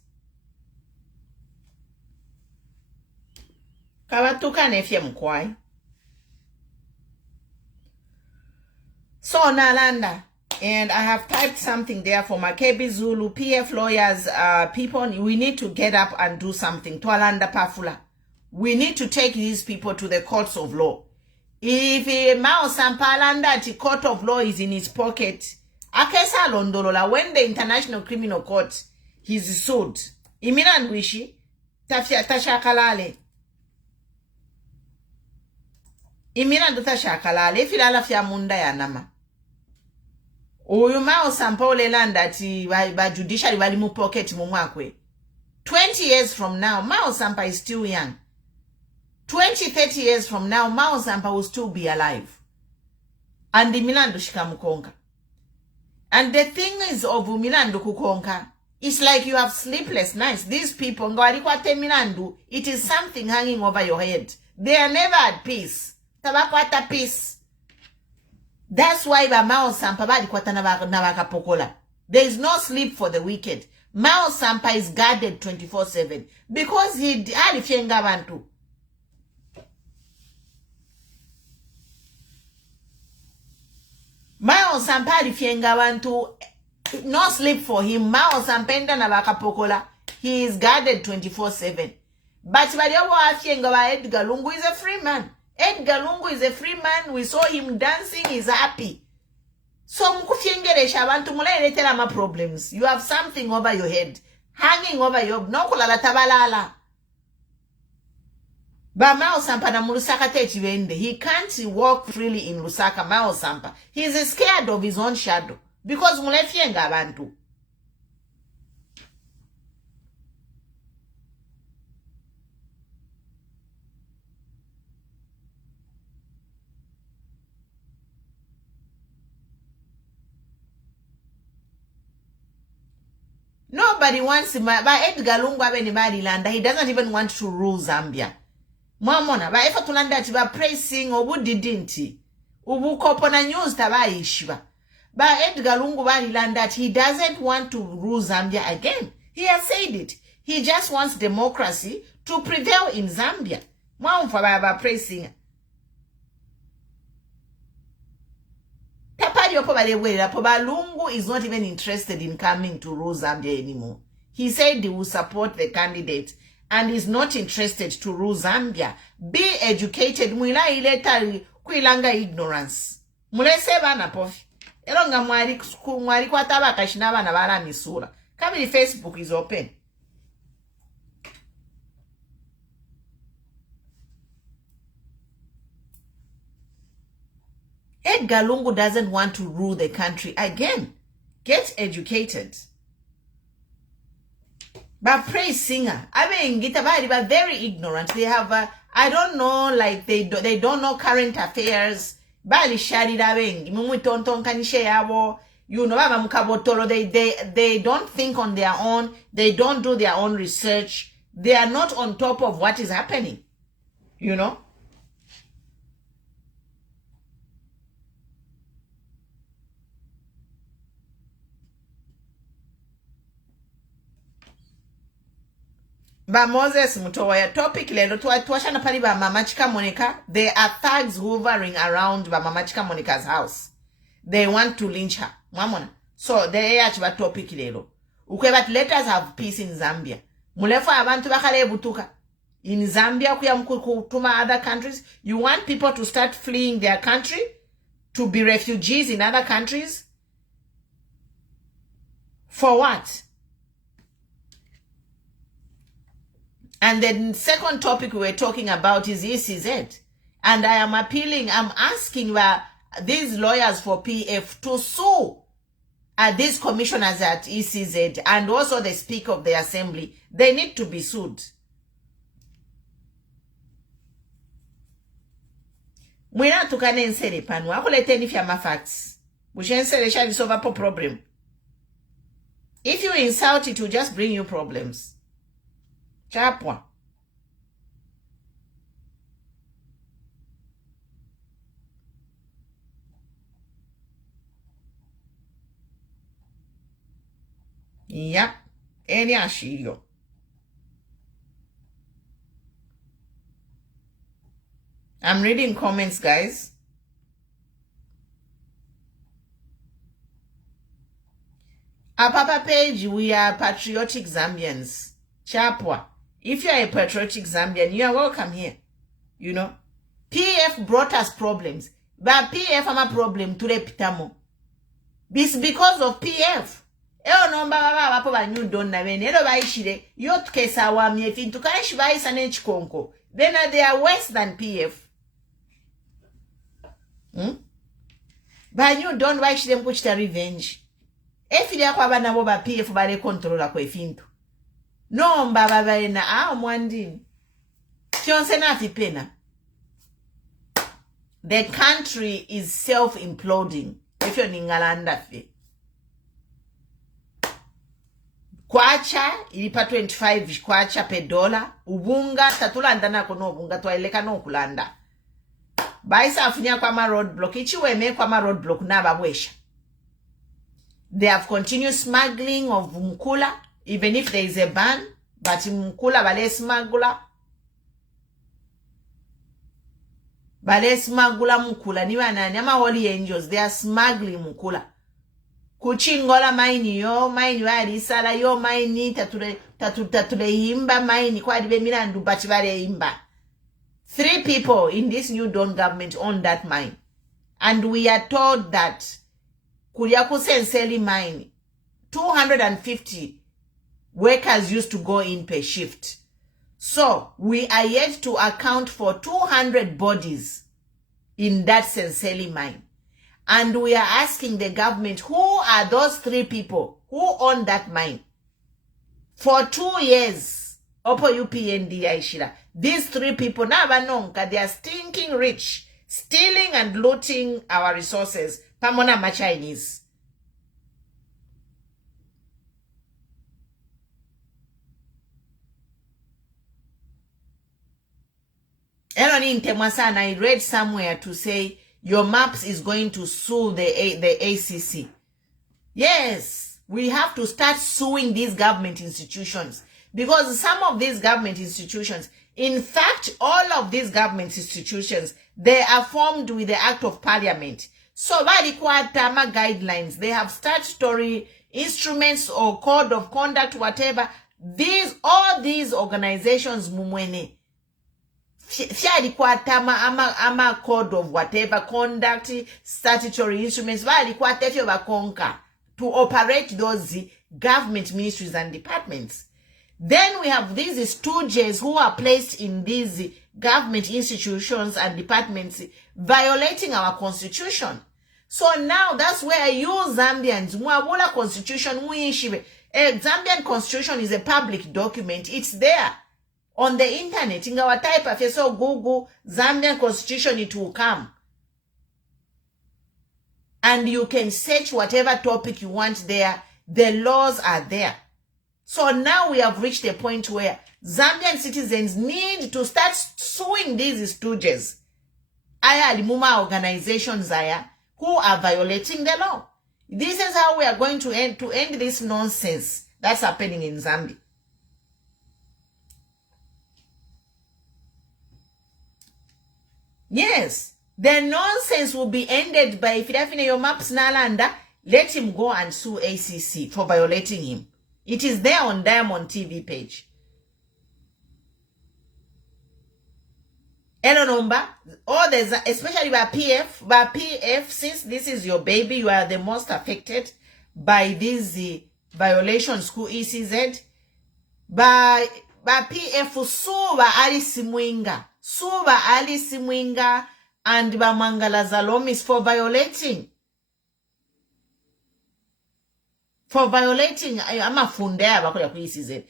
Kabatuka nefye mkwai. So Nalanda, and I have typed something there for Makebi Zulu, PF lawyers, people, we need to get up and do something. Twalanda Pafula. We need to take these people to the courts of law. If Mao Sampalanda, the court of law is in his pocket, Akesa Londolola, when the International Criminal Court is sued, Iminan Wishi, Tashakalale. Iminan Tashakalale, Filala Fia Munda Yanama. Uyuma Sampole land that by judiciary valimu pocket mumwakwe. 20 years from now, Mao Sampa is still young. 20, 30 years from now, Mao Sampa will still be alive. And the Milandu Shikamukonga. And the thing is of Milandu Kukonga, it's like you have sleepless nights. These people, Milandu, it is something hanging over your head. They are never at peace. Tabakwata peace. That's why Mao Sampa pokola. There is no sleep for the wicked. Mao Sampa is guarded 24/7 because he alifyenga bantu. Mao Sampa alifyenga bantu. No sleep for him. Mao Sampenda na pokola. He is guarded 24/7. But Badiobo afyenga wa Edgar Lungu is a free man. Edgar Lungu is a free man. We saw him dancing. He's happy. So mkufyengeresha abantu mulayiletera ma problems. You have something over your head, hanging over your nokulala tabalala. Ba Mao Sampa na Lusaka techibende. He can't walk freely in Lusaka. Mao Sampa. He is scared of his own shadow because mulefyenga abantu. Nobody wants him. But Edgar Lungu Abenibadi he doesn't even want to rule Zambia. Mwamona, ba efa tulanda tiba pressing obu didinti. Ubu kopona news taba ishiba. Ba Edgar Lungu Abenibadi he doesn't want to rule Zambia again. He has said it. He just wants democracy to prevail in Zambia. Mwamfa ba pressing. Lungu is not even interested in coming to rule Zambia anymore. He said he will support the candidate and is not interested to rule Zambia. Be educated. Mwila ileta kuilanga ignorance. Mulese bana pofi. Elonga mwari kwa taba kashinaba na bala misura. Kamili Facebook is open. Edgar Lungu doesn't want to rule the country again. Get educated. But praise singer, I mean, Gitabari, but very ignorant. They have, I don't know, like they don't know current affairs. Bali shari dabeng, mumutonton kanishe yabo. You know, they don't think on their own. They don't do their own research. They are not on top of what is happening. You know. Ba Moses Mutowa, topic lelo tuwashana pali ba Mama Chikamoneka. There are thugs hovering around ba Mama Chikamoneka's house. They want to lynch her. Mamona. So they are topic lelo. But let us have peace in Zambia. Mulefa abantu bakale butuka. In Zambia kuya mkutuma other countries. You want people to start fleeing their country to be refugees in other countries? For what? And the second topic we were talking about is ECZ. And I am appealing, I'm asking these lawyers for PF to sue these commissioners at ECZ and also the Speaker of the Assembly. They need to be sued. Mwina tukane nsele panu. Wakuleteni fyama facts. Mushensele shali solve a problem. If you insult it will just bring you problems. Chapwa. Yep. Any ashirio. I'm reading comments, guys. Our Papa page, we are patriotic Zambians. Chapwa. If you are a patriotic Zambian, you are welcome here. You know. PF brought us problems. But PF am a problem to repitamo. It's because of PF. Eo nomba baba wapo ba new don na bene. Ero ba ishire. Yot kesa wa miefi. Tukaishi ba isa ne chikonko. Then they are worse than PF. Ba new don ba ishire mkuchita revenge. Efi ya kwa bana boba PF ba le controla kwe fintu. No mbaba na mwandini. Chionse na fipena. The country is self-imploding. If you're ningalanda fe. Kwacha ilipa 25 kwacha per dollar. Ubunga tatulanda na kono ubunga tuwaeleka no kulanda. Baisa afunya kwa ma roadblock. Ichiweme kwa ma roadblock na babwesha. They have continued smuggling of mkula. Even if there is a ban, but mkula bale smagula mkula niwa nani ama holy angels, they are smuggling mkula. Kuchingola maini yo, maini wa risala yo, maini tatule himba, maini kwa dibe milandu bachibale himba. 3 people in this new Dawn government own that mine. And we are told that Kuriaku Senseli mine, 250 workers used to go in per shift. So, we are yet to account for 200 bodies in that Senseli mine. And we are asking the government, who are those 3 people who own that mine? For 2 years, Opo UPND Aishira, these 3 people, they are stinking rich, stealing and looting our resources. Pamona ma Chinese. I read somewhere to say your maps is going to sue the ACC. Yes, we have to start suing these government institutions because some of these government institutions, in fact, all of these government institutions, they are formed with the Act of Parliament. So, Tama guidelines, they have statutory instruments or code of conduct, whatever. All these organizations, mumwene, ama code of whatever conduct, statutory instruments, to operate those government ministries and departments. Then we have these stooges who are placed in these government institutions and departments violating our constitution. So now that's where you Zambians, Mwabula constitution, Zambian constitution is a public document. It's there on the internet. In our type of so Google Zambian constitution, it will come. And you can search whatever topic you want there. The laws are there. So now we have reached a point where Zambian citizens need to start suing these stooges. Aya limuma organizations aya who are violating the law. This is how we are going to end this nonsense that's happening in Zambia. Yes, the nonsense will be ended by if your maps nalanda, let him go and sue ACC for violating him. It is there on Diamond TV page. All especially by PF, since this is your baby, you are the most affected by these violations school ECZ. By PF, Suba Ali Simwinga, and Bamangala Zalomis for violating. ECZ.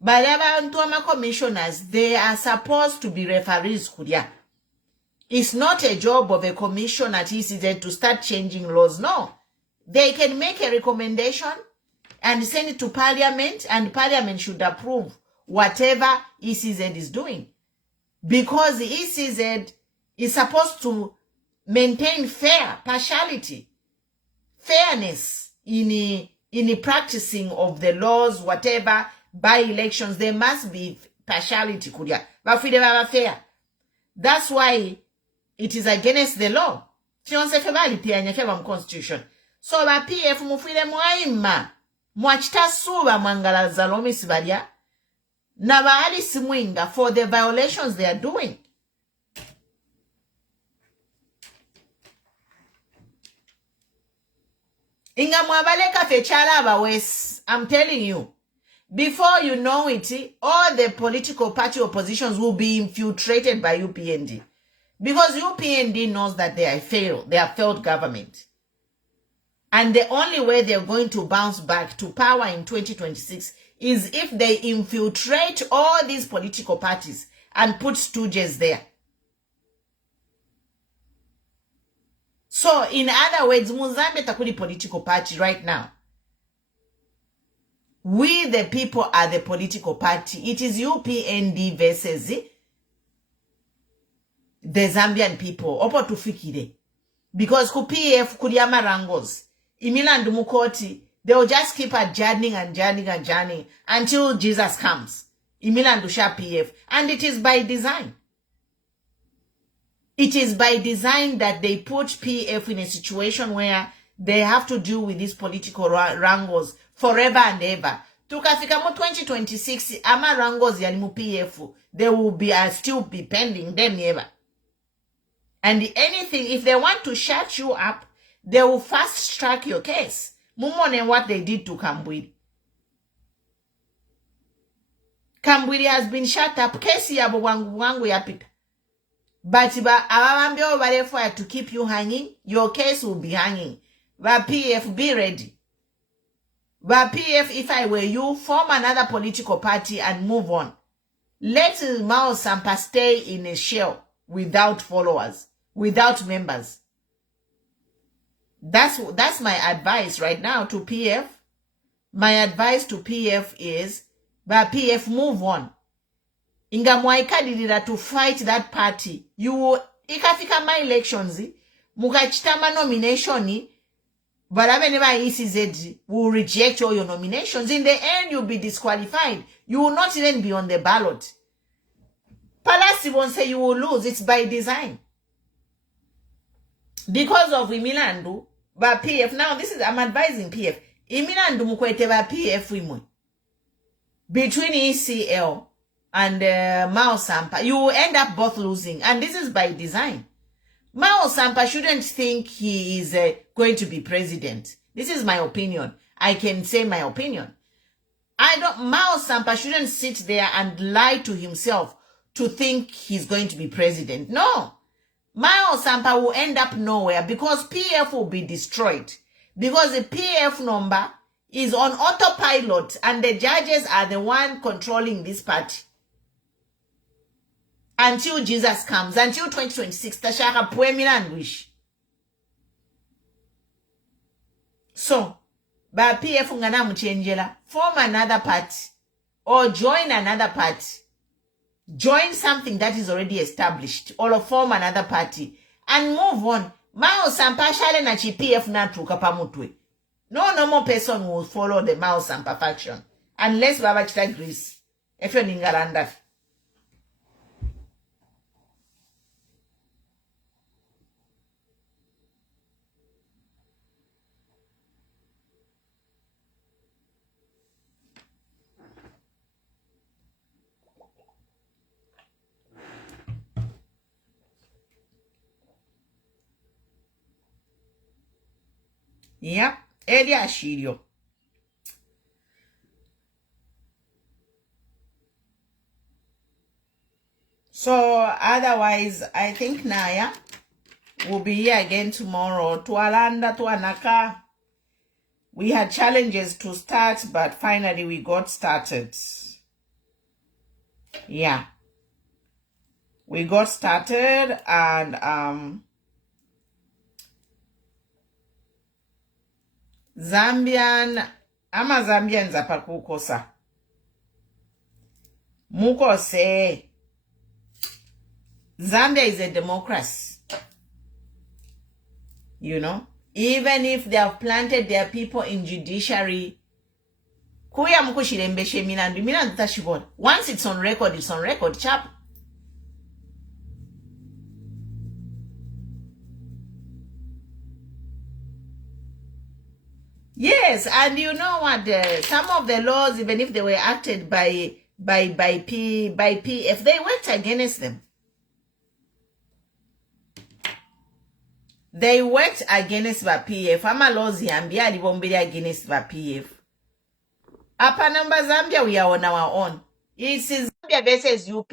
But Abantoma commissioners, they are supposed to be referees. It's not a job of a commission at ECZ to start changing laws. No. They can make a recommendation and send it to Parliament, and Parliament should approve whatever ECZ is doing. Because the ECZ is supposed to maintain partiality, fairness in the practicing of the laws, whatever. By elections, there must be partiality. But fair. That's why it is against the law. Constitution. So ba PF mufile mwaima mwachita suba Mangala Zalomi Sibaria na baali Simwinga for the violations they are doing. Inga mwabaleka fechala abawes. I'm telling you. Before you know it, all the political party oppositions will be infiltrated by UPND. Because UPND knows that they are failed government. And the only way they're going to bounce back to power in 2026 is if they infiltrate all these political parties and put stooges there. So, in other words, Muzambe takuli political party right now. We, the people, are the political party. It is UPND versus the Zambian people. Opo tufikire. Because ku PF kuriama rangos. Imilandu mukoti. They will just keep adjourning until Jesus comes. Imilandu sha PF. And it is by design. It is by design that they put PF in a situation where they have to deal with these political wrangles forever and ever. Tukafika mu 2026, ama wrangles yalimu PF, they will still be pending them never. And anything, if they want to shut you up, they will fast track your case. Mumone what they did to Kambwili. Kambwili has been shut up. Kesi ya wangu yapita. But abambio barefo to keep you hanging, your case will be hanging. But PF, be ready. But PF, if I were you, form another political party and move on. Let Mao Sampa stay in a shell without followers, without members. That's my advice right now to PF. My advice to PF is, but PF, move on. Inga mwaikadilira to fight that party. You will, ikafika my elections, mukachitama nominationi, Barabeneva ECZ will reject all your nominations. In the end, you'll be disqualified. You will not even be on the ballot. Palasi won't say you will lose. It's by design. Because of Imilandu, but PF, now I'm advising PF. Imilandu mukwete ba PF imwe. Between ECL and Mao Sampa, you will end up both losing. And this is by design. Mao Sampa shouldn't think he is going to be president. This is my opinion. I can say my opinion. Mao Sampa shouldn't sit there and lie to himself to think he's going to be president. No. Mao Sampa will end up nowhere because PF will be destroyed. Because the PF number is on autopilot and the judges are the one controlling this party. Until Jesus comes, until 2026, Tashaka Puemina wish. So, by PF Ngana Muchenjela, form another party or join another party. Join something that is already established or form another party and move on. Mao Sampa shale na chi PF na tukapamutwe. No normal person will follow the Mao Sampa faction unless Baba Chita agrees. If you're Ningalanda. Yep, Elia Shirio. So otherwise, I think Naya will be here again tomorrow. Tualanda, Tuanaka. We had challenges to start, but finally we got started. Yeah. We got started and Zambian, ama Zambian zapakukosa. Mukose. Zambia is a democracy. You know, even if they have planted their people in judiciary, kuya mukushirembeshe minandu tashibona. Once it's on record, chap. Yes, and you know what? Some of the laws, even if they were acted by PF, they worked against them. They worked against the PF. Ama laws Zambia libombele against the PF. Upper number Zambia, we are on our own. It's Zambia versus UP.